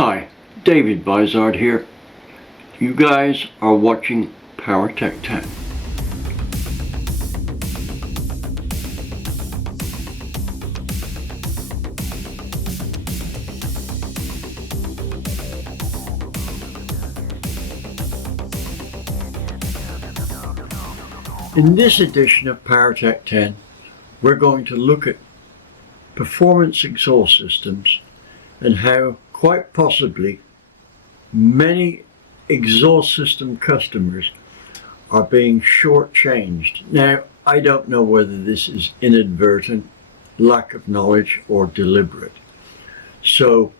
Hi, David Vizard here. You guys are watching Power Tech 10. In this edition of Power Tech 10, we're going to look at performance exhaust systems and how quite possibly many exhaust system customers are being shortchanged. Now, I don't know whether this is inadvertent, lack of knowledge, or deliberate. So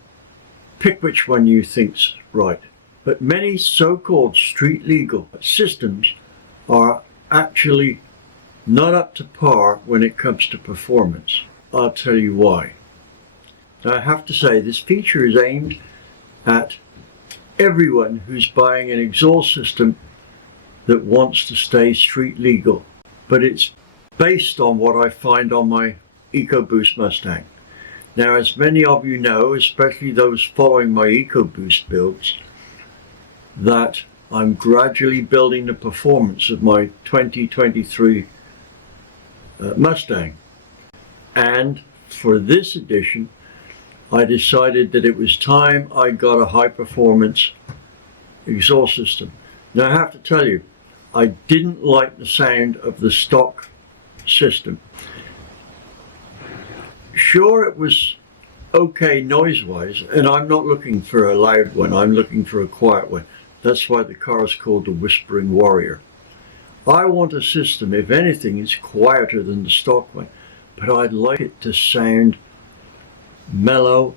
pick which one you think's right. But many so-called street legal systems are actually not up to par when it comes to performance. I'll tell you why. Now, I have to say this feature is aimed at everyone who's buying an exhaust system that wants to stay street legal, but it's based on what I find on my EcoBoost Mustang. Now, as many of you know, especially those following my EcoBoost builds, that I'm gradually building the performance of my 2023 Mustang. And for this edition, I decided that it was time I got a high performance exhaust system. Now I have to tell you, I didn't like the sound of the stock system. Sure, it was okay noise-wise, and I'm not looking for a loud one, I'm looking for a quiet one. That's why the car is called the Whispering Warrior. I want a system, if anything, is quieter than the stock one, but I'd like it to sound mellow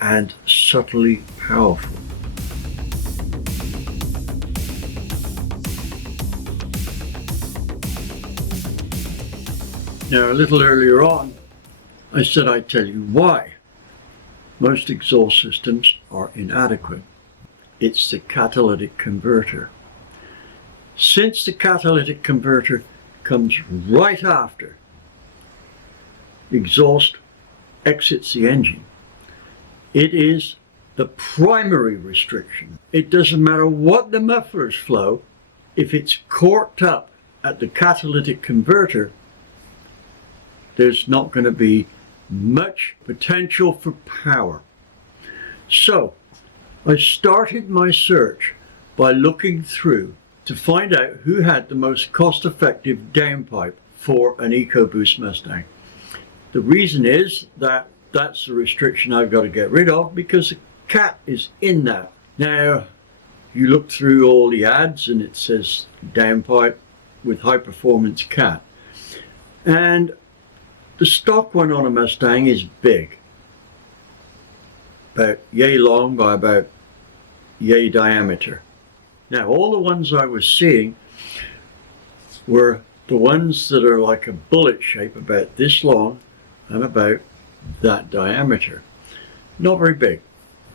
and subtly powerful. Now, a little earlier on, I said I'd tell you why most exhaust systems are inadequate. It's the catalytic converter. Since the catalytic converter comes right after exhaust exits the engine, it is the primary restriction. It doesn't matter what the mufflers flow, if it's corked up at the catalytic converter, there's not going to be much potential for power. So I started my search by looking through to find out who had the most cost-effective downpipe for an EcoBoost Mustang. The reason is that that's the restriction I've got to get rid of because the cat is in that. Now, you look through all the ads and it says downpipe with high performance cat. And the stock one on a Mustang is big. About yay long by about yay diameter. Now, all the ones I was seeing were the ones that are like a bullet shape, about this long and about that diameter. Not very big.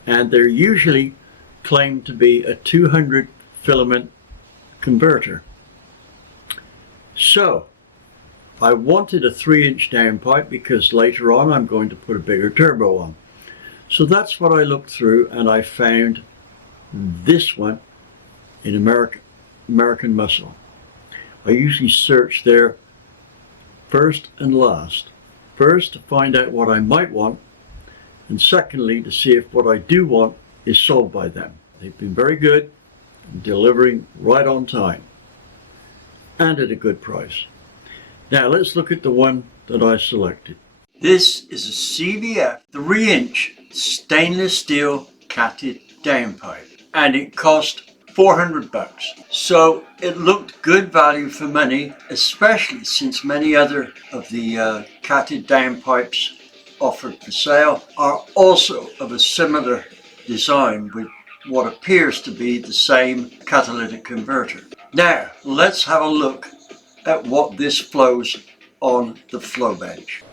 And they're usually claimed to be a 200 filament converter. So, I wanted a 3-inch downpipe because later on I'm going to put a bigger turbo on. So that's what I looked through, and I found this one in American Muscle. I usually search there first and last. First, to find out what I might want, and secondly, to see if what I do want is sold by them. They've been very good in delivering right on time and at a good price. Now let's look at the one that I selected. This is a CVF 3-inch stainless steel catted downpipe, and it cost $400. So it looked good value for money, especially since many other of the catted downpipes offered for sale are also of a similar design with what appears to be the same catalytic converter. Now let's have a look at what this flows on the flow bench.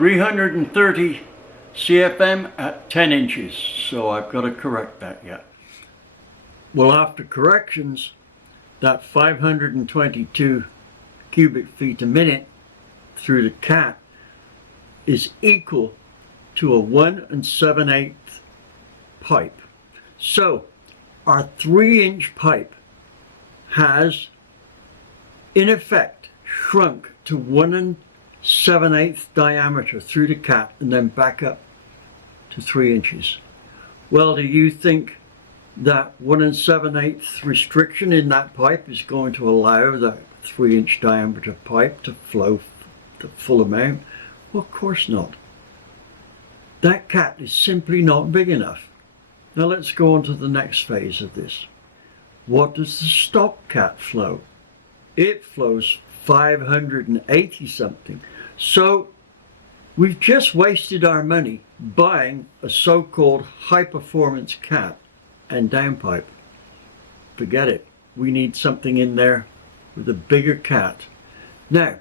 330 CFM at 10 inches, so I've got to correct that yet. Well, after corrections, that 522 cubic feet a minute through the cat is equal to a 1 7/8 pipe. So our 3-inch pipe has in effect shrunk to 1 7/8 diameter through the cat and then back up to 3 inches. Well, do you think that 1 7/8 restriction in that pipe is going to allow that 3-inch diameter pipe to flow the full amount? Well, of course not. That cat is simply not big enough. Now let's go on to the next phase of this. What does the stock cat flow? It flows 580 something. So we've just wasted our money buying a so-called high performance cat and downpipe. Forget it. We need something in there with a bigger cat. Now,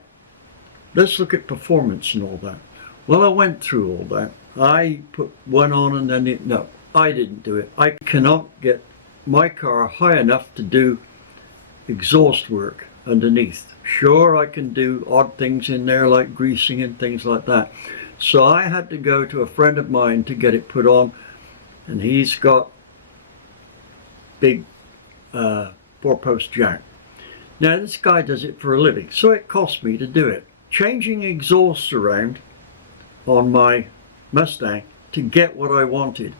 let's look at performance and all that. Well, I went through all that. I put one on and then no, I didn't do it. I cannot get my car high enough to do exhaust work underneath. Sure, I can do odd things in there like greasing and things like that. So I had to go to a friend of mine to get it put on, and he's got big 4-post jack. Now this guy does it for a living, so it cost me to do it. Changing exhausts around on my Mustang to get what I wanted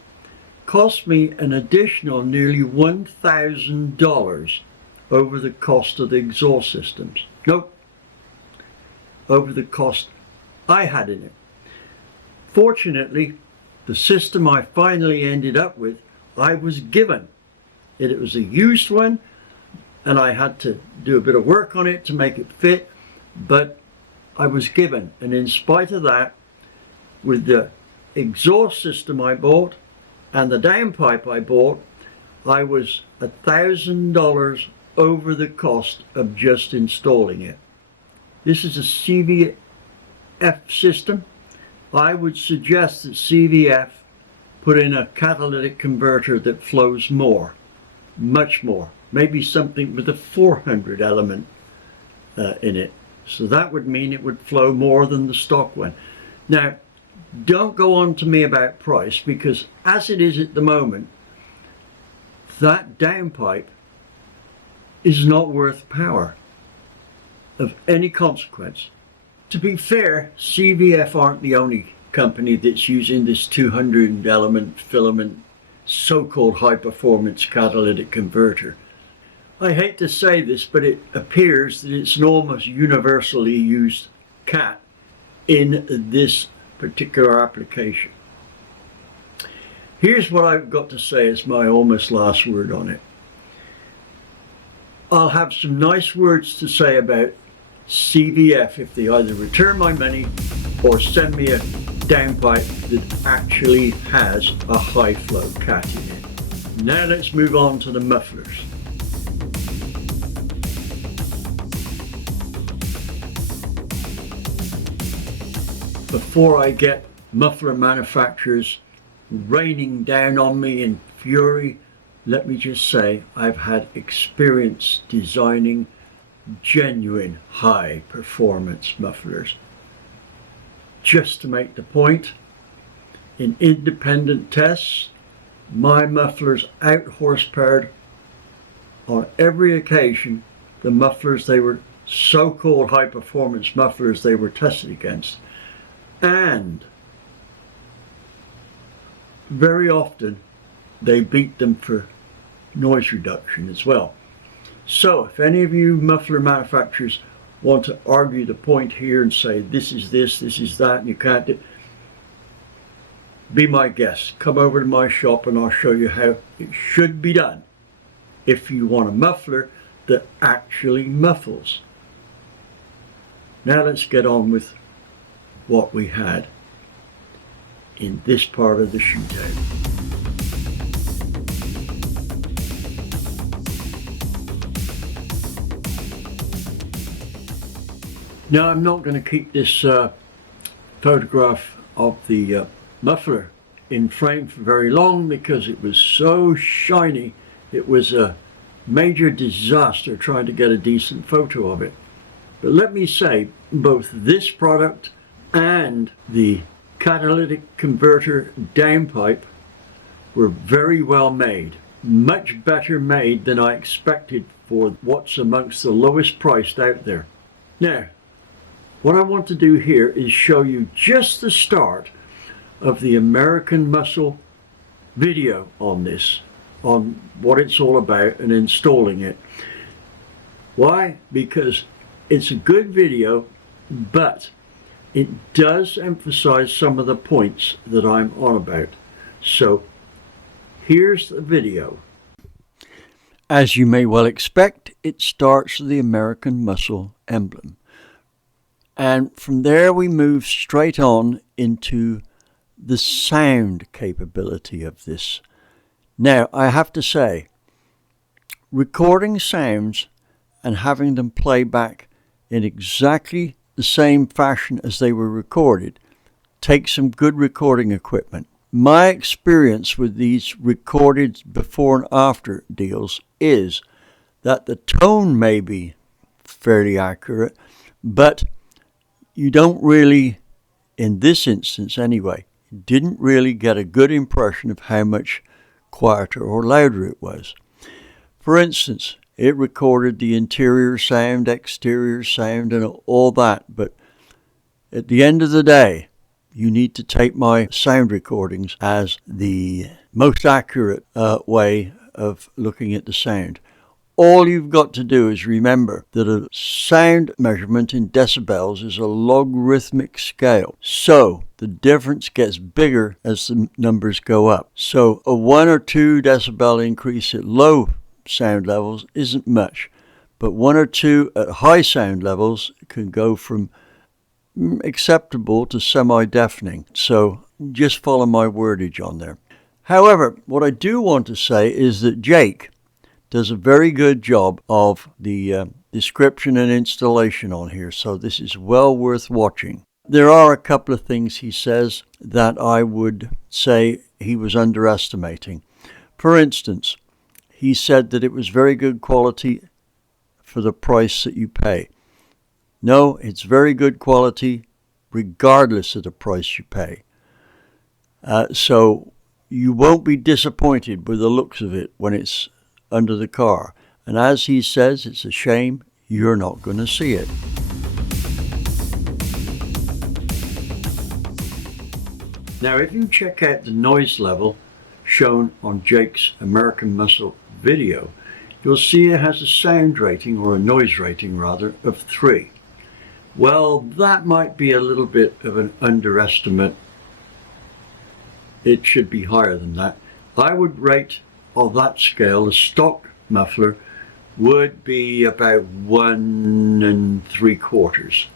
cost me an additional nearly $1,000 over the cost of the exhaust systems. Nope, over the cost I had in it. Fortunately, the system I finally ended up with, I was given. It was a used one, and I had to do a bit of work on it to make it fit, but I was given. And in spite of that, with the exhaust system I bought and the downpipe I bought, I was $1,000 over the cost of just installing it. This is a CVF system. I would suggest that CVF put in a catalytic converter that flows more, much more, maybe something with a 400 element in it. So that would mean it would flow more than the stock one. Now, don't go on to me about price, because as it is at the moment, that downpipe is not worth power of any consequence. To be fair, CVF aren't the only company that's using this 200 element filament so-called high performance catalytic converter. I hate to say this, but it appears that it's an almost universally used cat in this particular application. Here's what I've got to say as my almost last word on it. I'll have some nice words to say about CVF if they either return my money or send me a downpipe that actually has a high flow cat in it. Now let's move on to the mufflers. Before I get muffler manufacturers raining down on me in fury, let me just say I've had experience designing genuine high performance mufflers. Just to make the point, in independent tests, my mufflers out horsepowered on every occasion the mufflers they were so-called high performance mufflers they were tested against. And very often they beat them for noise reduction as well. So if any of you muffler manufacturers want to argue the point here and say this is this is that, and you can't do, be my guest. Come over to my shop and I'll show you how it should be done if you want a muffler that actually muffles. Now let's get on with what we had in this part of the shootout. Now I'm not going to keep this photograph of the muffler in frame for very long because it was so shiny. It was a major disaster trying to get a decent photo of it. But let me say, both this product and the catalytic converter downpipe were very well made. Much better made than I expected for what's amongst the lowest priced out there. Now, what I want to do here is show you just the start of the American Muscle video on this, on what it's all about and installing it. Why? Because it's a good video, but it does emphasize some of the points that I'm on about. So here's the video. As you may well expect, it starts with the American Muscle emblem. And from there we move straight on into the sound capability of this. Now, I have to say, recording sounds and having them play back in exactly the same fashion as they were recorded takes some good recording equipment. My experience with these recorded before and after deals is that the tone may be fairly accurate, but you don't really, in this instance anyway, didn't really get a good impression of how much quieter or louder it was. For instance, it recorded the interior sound, exterior sound, and all that, but at the end of the day, you need to take my sound recordings as the most accurate way of looking at the sound. All you've got to do is remember that a sound measurement in decibels is a logarithmic scale. So the difference gets bigger as the numbers go up. So a 1 or 2 decibel increase at low sound levels isn't much, but 1 or 2 at high sound levels can go from acceptable to semi-deafening. So just follow my wordage on there. However, what I do want to say is that Jake does a very good job of the description and installation on here, so this is well worth watching. There are a couple of things he says that I would say he was underestimating. For instance, he said that it was very good quality for the price that you pay. No, it's very good quality regardless of the price you pay. So you won't be disappointed with the looks of it when it's under the car. And as he says, it's a shame you're not going to see it. Now, if you check out the noise level shown on Jake's American Muscle video, you'll see it has a sound rating, or a noise rating rather, of 3. Well, that might be a little bit of an underestimate. It should be higher than that. I would rate on that scale, the stock muffler would be about 1 3/4,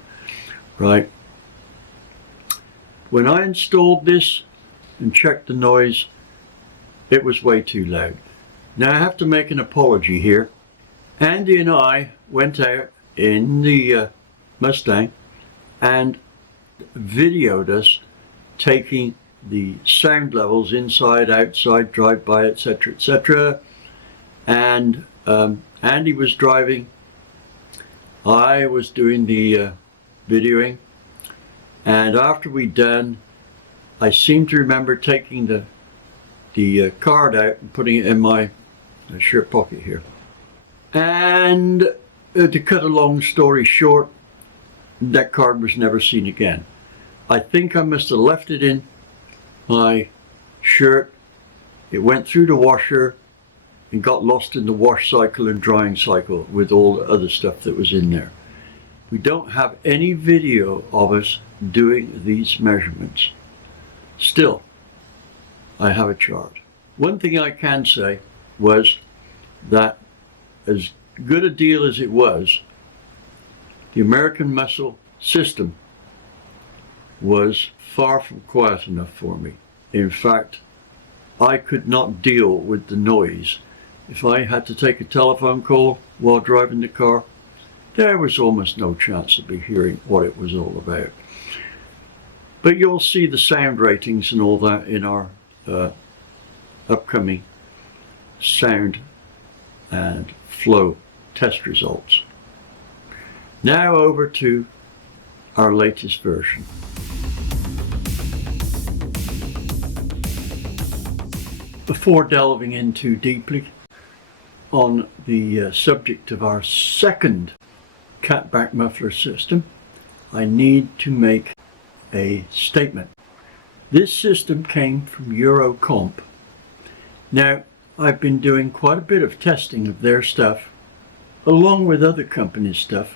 right? When I installed this and checked the noise, it was way too loud. Now I have to make an apology here. Andy and I went out in the Mustang and videoed us taking the sound levels inside, outside, drive-by, etc., etc. And Andy was driving. I was doing the videoing. And after we'd done, I seem to remember taking the card out and putting it in my shirt pocket here. And to cut a long story short, that card was never seen again. I think I must have left it in my shirt. It went through the washer and got lost in the wash cycle and drying cycle with all the other stuff that was in there. We don't have any video of us doing these measurements. Still, I have a chart. One thing I can say was that as good a deal as it was, the American Muscle system was far from quiet enough for me. In fact, I could not deal with the noise. If I had to take a telephone call while driving the car, there was almost no chance of me hearing what it was all about. But you'll see the sound ratings and all that in our upcoming sound and flow test results. Now over to our latest version. Before delving in too deeply on the subject of our second catback muffler system, I need to make a statement. This system came from Eurocomp. Now, I've been doing quite a bit of testing of their stuff along with other companies' stuff,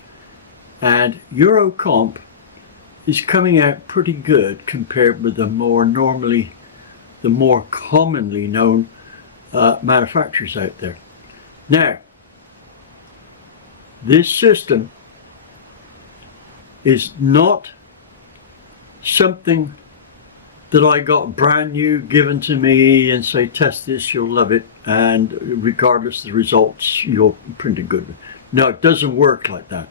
and Eurocomp is coming out pretty good compared with the more commonly known manufacturers out there. Now, this system is not something that I got brand new given to me and say, test this, you'll love it, and regardless of the results, you'll print a good one. No, it doesn't work like that.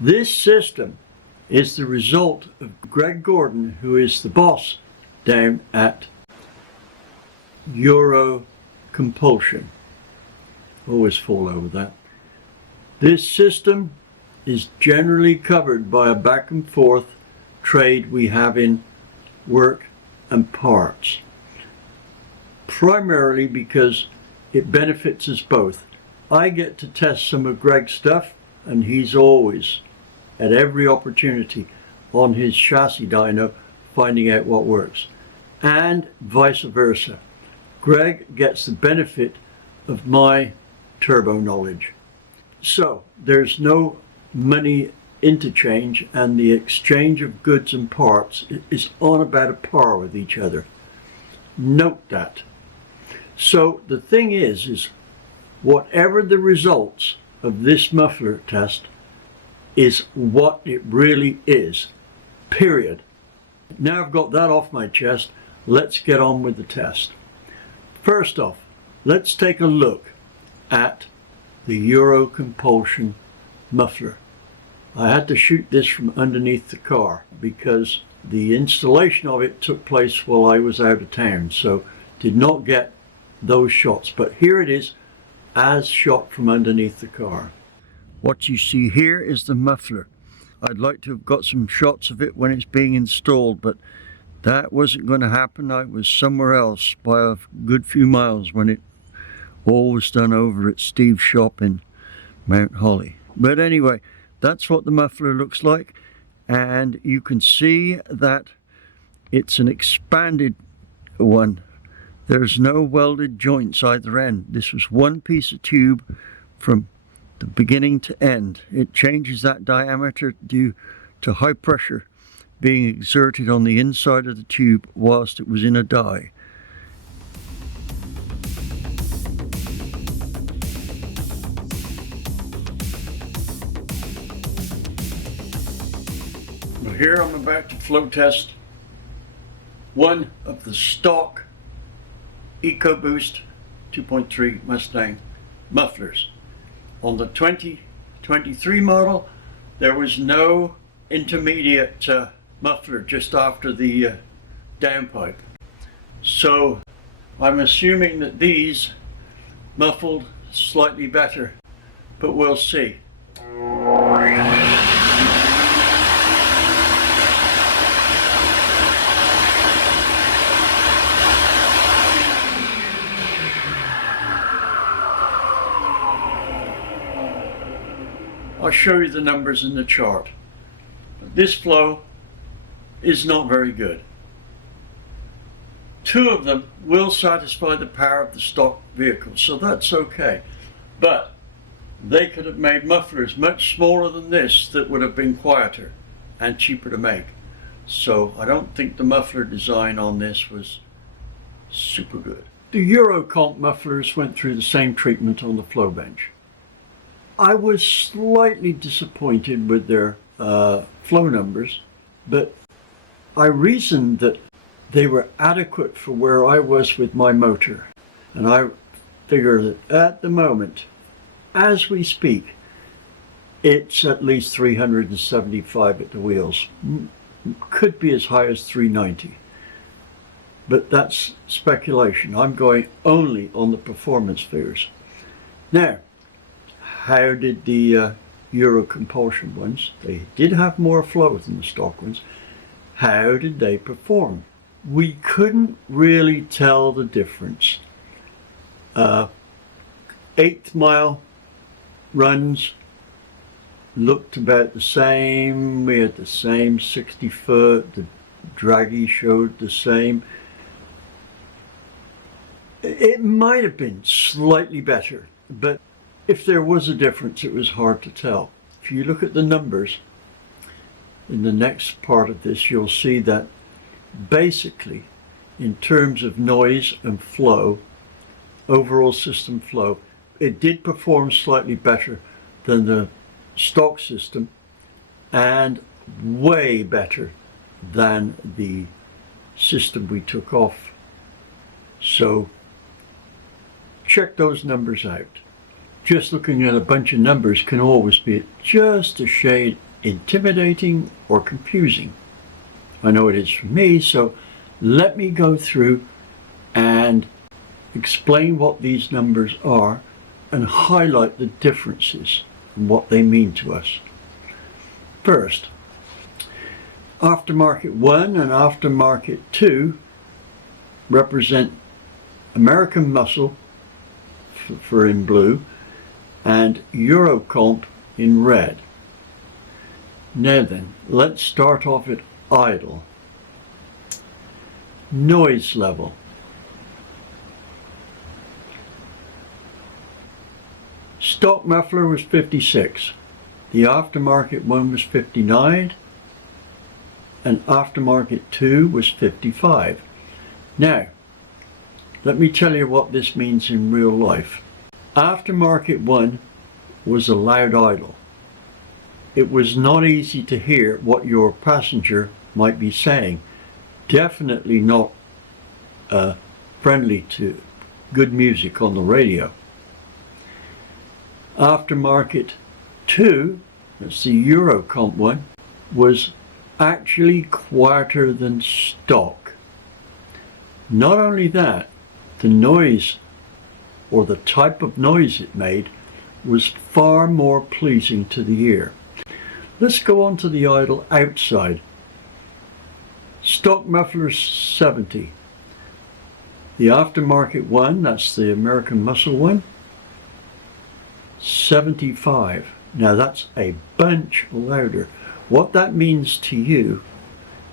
This system is the result of Greg Gordon, who is the boss down at Eurocompulsion. Always fall over that. This system is generally covered by a back and forth trade we have in work and parts, primarily because it benefits us both. I get to test some of Greg's stuff, and he's always, at every opportunity, on his chassis dyno finding out what works, and vice versa. Greg gets the benefit of my turbo knowledge. So there's no money interchange, and the exchange of goods and parts is on about a par with each other. Note that. So the thing is whatever the results of this muffler test is what it really is, period. Now I've got that off my chest, let's get on with the test. First off, let's take a look at the Eurocompulsion muffler. I had to shoot this from underneath the car because the installation of it took place while I was out of town, so did not get those shots. But here it is as shot from underneath the car. What you see here is the muffler. I'd like to have got some shots of it when it's being installed, but that wasn't going to happen. I was somewhere else by a good few miles when it all was done over at Steve's shop in Mount Holly. But anyway, that's what the muffler looks like, and you can see that it's an expanded one. There's no welded joints either end. This was one piece of tube from the beginning to end. It changes that diameter due to high pressure being exerted on the inside of the tube whilst it was in a die. Here I'm about to flow test one of the stock EcoBoost 2.3 Mustang mufflers. On the 2023 model, there was no intermediate muffler just after the downpipe. So I'm assuming that these muffled slightly better, but we'll see. I'll show you the numbers in the chart. This flow is not very good. Two of them will satisfy the power of the stock vehicle, so that's okay. But they could have made mufflers much smaller than this that would have been quieter and cheaper to make. So I don't think the muffler design on this was super good. The Eurocomp mufflers went through the same treatment on the flow bench. I was slightly disappointed with their flow numbers, but I reasoned that they were adequate for where I was with my motor. And I figure that at the moment, as we speak, it's at least 375 at the wheels. could be as high as 390. But that's speculation. I'm going only on the performance figures. Now, how did the Eurocompulsion ones, they did have more flow than the stock ones, how did they perform? We couldn't really tell the difference. 8th mile runs looked about the same. We had the same 60 foot. The draggy showed the same. It might have been slightly better, but if there was a difference, it was hard to tell. If you look at the numbers in the next part of this, you'll see that basically, in terms of noise and flow, overall system flow, it did perform slightly better than the stock system and way better than the system we took off. So check those numbers out. Just looking at a bunch of numbers can always be just a shade intimidating or confusing. I know it is for me, so let me go through and explain what these numbers are and highlight the differences and what they mean to us. First, aftermarket 1 and aftermarket 2 represent American muscle for in blue and Eurocomp in red. Now then, let's start off at idle. Noise level. Stock muffler was 56. The aftermarket one was 59. And aftermarket 2 was 55. Now, let me tell you what this means in real life. Aftermarket 1 was a loud idle. It was not easy to hear what your passenger might be saying. Definitely not friendly to good music on the radio. Aftermarket 2, that's the Eurocomp one, was actually quieter than stock. Not only that, the noise or the type of noise it made was far more pleasing to the ear. Let's go on to the idle outside. Stock muffler 70. The aftermarket one, that's the American muscle one, 75. Now that's a bunch louder. What that means to you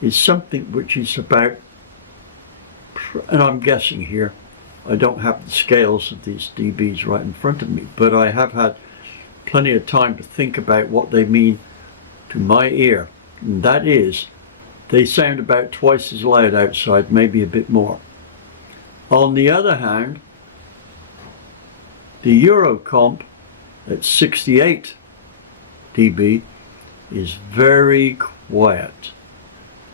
is something which is about, and I'm guessing here, I don't have the scales of these dBs right in front of me, but I have had plenty of time to think about what they mean to my ear. And that is, they sound about twice as loud outside, maybe a bit more. On the other hand, the Eurocomp at 68 dB is very quiet.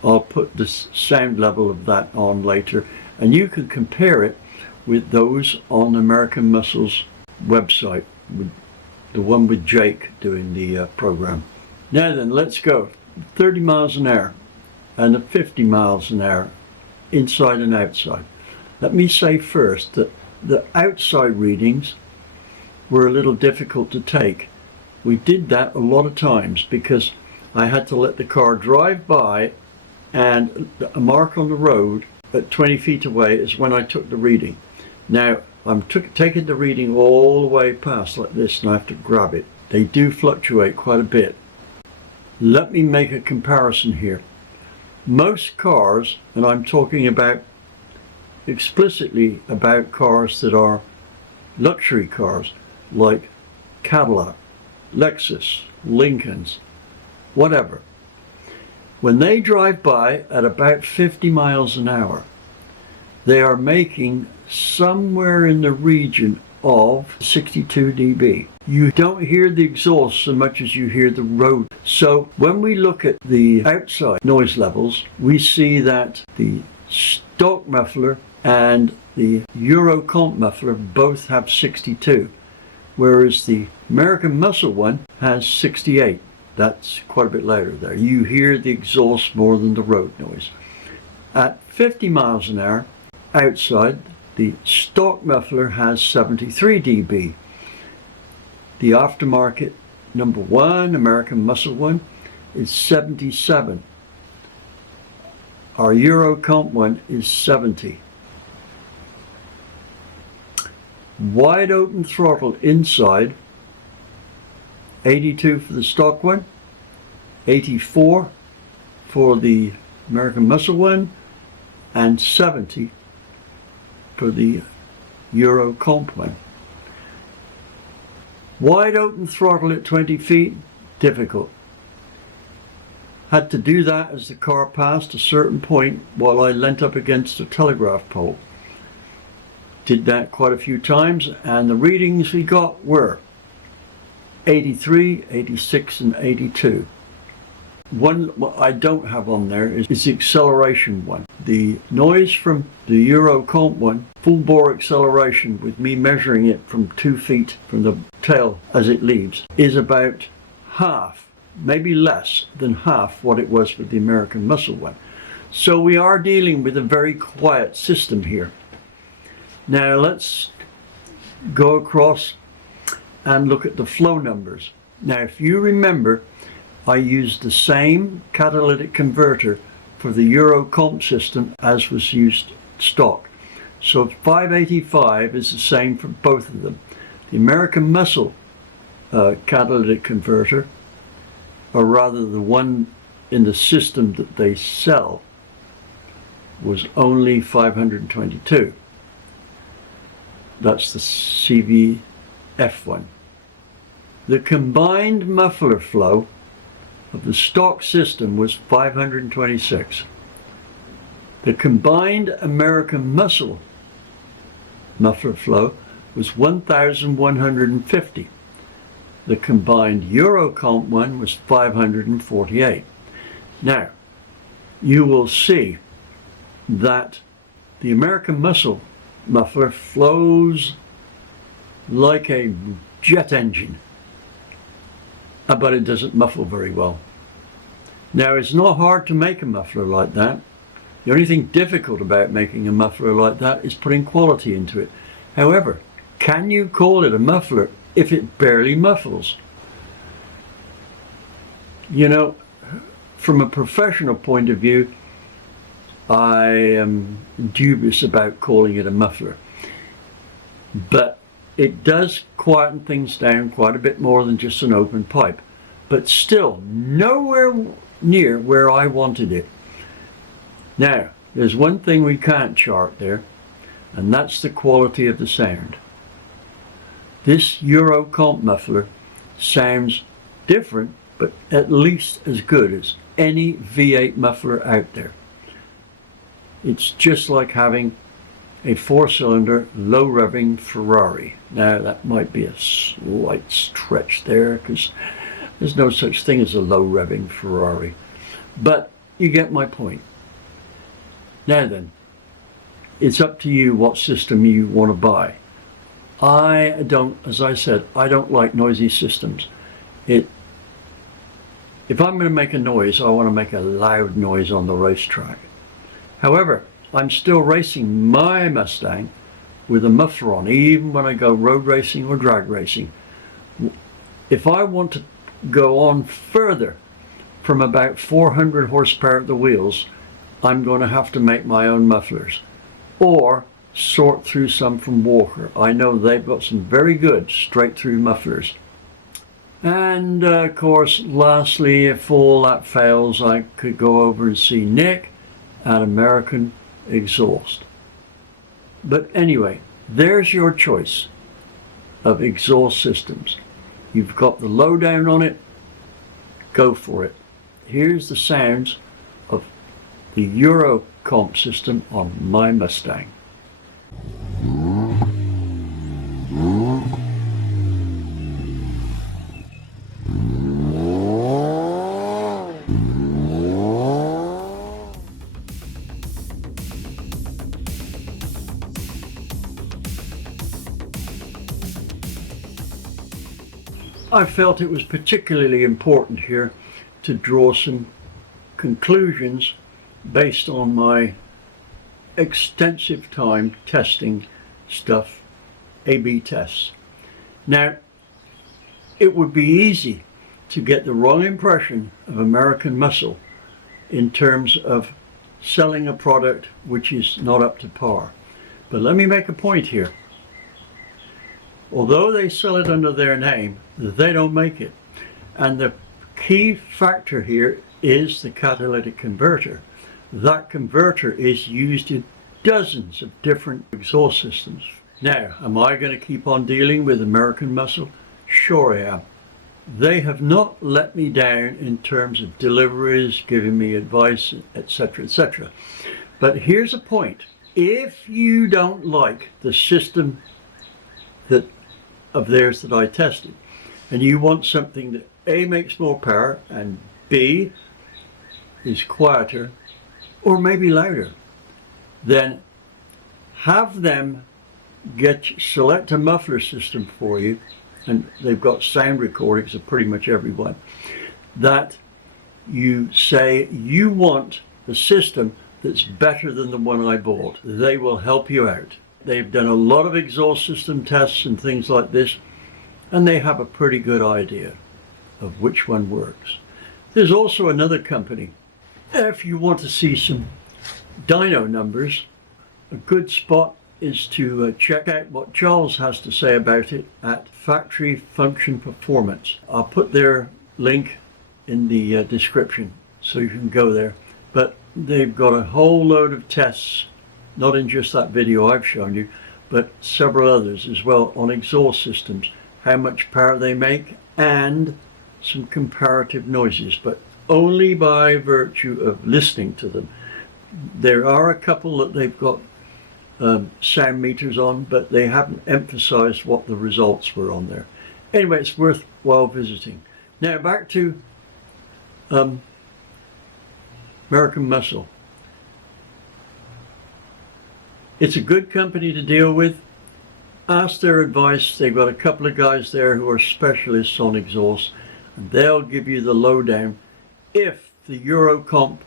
I'll put the sound level of that on later, and you can compare it with those on American Muscle's website, with the one with Jake doing the program. Now then, let's go. 30 miles an hour and a 50 miles an hour, inside and outside. Let me say first that the outside readings were a little difficult to take. We did that a lot of times because I had to let the car drive by, and a mark on the road at 20 feet away is when I took the reading. Now, I'm taking the reading all the way past like this, and I have to grab it. They do fluctuate quite a bit. Let me make a comparison here. Most cars, and I'm talking about explicitly about cars that are luxury cars, like Cadillac, Lexus, Lincolns, whatever. When they drive by at about 50 miles an hour, they are making somewhere in the region of 62 dB. You don't hear the exhaust so much as you hear the road. So when we look at the outside noise levels, we see that the stock muffler and the Eurocomp muffler both have 62, whereas the American Muscle one has 68. That's quite a bit louder there. You hear the exhaust more than the road noise. At 50 miles an hour outside, the stock muffler has 73 dB. The aftermarket number 1, American Muscle one, is 77. Our Eurocomp one is 70. Wide open throttle inside, 82 for the stock one, 84 for the American Muscle one, and 70 for the Eurocomp one. Wide open throttle at 20 feet, difficult. Had to do that as the car passed a certain point while I leant up against a telegraph pole. Did that quite a few times, and the readings we got were 83, 86, and 82. One what I don't have on there is the acceleration one. The noise from the Eurocomp one, full bore acceleration with me measuring it from 2 feet from the tail as it leaves, is about half, maybe less than half what it was with the American Muscle one. So we are dealing with a very quiet system here. Now let's go across and look at the flow numbers. Now if you remember, I used the same catalytic converter for the Eurocomp system as was used stock. So 585 is the same for both of them. The American Muscle catalytic converter, or rather the one in the system that they sell, was only 522. That's the CVF one. The combined muffler flow of the stock system was 526. The combined American Muscle muffler flow was 1,150. The combined Eurocomp one was 548. Now, you will see that the American Muscle muffler flows like a jet engine, but it doesn't muffle very well. Now, it's not hard to make a muffler like that. The only thing difficult about making a muffler like that is putting quality into it. However, can you call it a muffler if it barely muffles? You know, from a professional point of view, I am dubious about calling it a muffler. But it does quieten things down quite a bit more than just an open pipe. But still, nowhere near where I wanted it. Now, there's one thing we can't chart there, and that's the quality of the sound. This Eurocomp muffler sounds different, but at least as good as any V8 muffler out there. It's just like having a 4-cylinder, low-revving Ferrari. Now, that might be a slight stretch there, because there's no such thing as a low-revving Ferrari. But you get my point. Now then, it's up to you what system you want to buy. I don't, as I said, I don't like noisy systems. If I'm going to make a noise, I want to make a loud noise on the racetrack. However, I'm still racing my Mustang with a muffler on, even when I go road racing or drag racing. If I want to go on further from about 400 horsepower at the wheels, I'm going to have to make my own mufflers, or sort through some from Walker. I know they've got some very good straight through mufflers. And of course, lastly, if all that fails, I could go over and see Nick at American Exhaust. But anyway, there's your choice of exhaust systems. You've got the lowdown on it, go for it. Here's the sounds of the Eurocomp system on my Mustang. I felt it was particularly important here to draw some conclusions based on my extensive time testing stuff, A/B tests. Now, it would be easy to get the wrong impression of American Muscle in terms of selling a product which is not up to par. But let me make a point here. Although they sell it under their name, they don't make it. And the key factor here is the catalytic converter. That converter is used in dozens of different exhaust systems. Now, am I going to keep on dealing with American Muscle? Sure I am. They have not let me down in terms of deliveries, giving me advice, etc., etc. But here's a point. If you don't like the system of theirs that I tested, and you want something that A, makes more power, and B, is quieter, or maybe louder, then have them select a muffler system for you, and they've got sound recordings of pretty much everyone, that you say you want the system that's better than the one I bought. They will help you out. They've done a lot of exhaust system tests and things like this, and they have a pretty good idea of which one works. There's also another company. If you want to see some dyno numbers, a good spot is to check out what Charles has to say about it at Factory Function Performance. I'll put their link in the description so you can go there. But they've got a whole load of tests, not in just that video I've shown you, but several others as well on exhaust systems, how much power they make, and some comparative noises, but only by virtue of listening to them. There are a couple that they've got sound meters on, but they haven't emphasized what the results were on there. Anyway, it's worthwhile visiting. Now back to American Muscle. It's a good company to deal with. Ask their advice. They've got a couple of guys there who are specialists on exhaust, and they'll give you the lowdown if the Eurocomp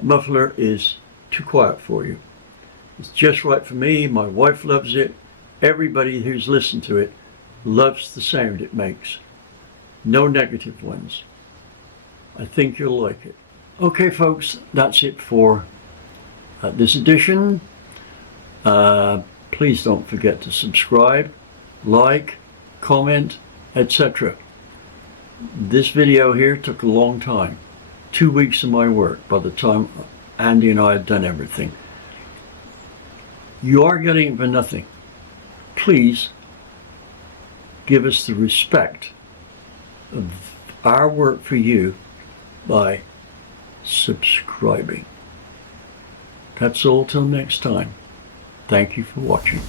muffler is too quiet for you. It's just right for me. My wife loves it. Everybody who's listened to it loves the sound it makes. No negative ones. I think you'll like it. Okay, folks, that's it for this edition. Please don't forget to subscribe, like, comment, etc. This video here took a long time. 2 weeks of my work by the time Andy and I had done everything. You are getting it for nothing. Please give us the respect of our work for you by subscribing. That's all till next time. Thank you for watching.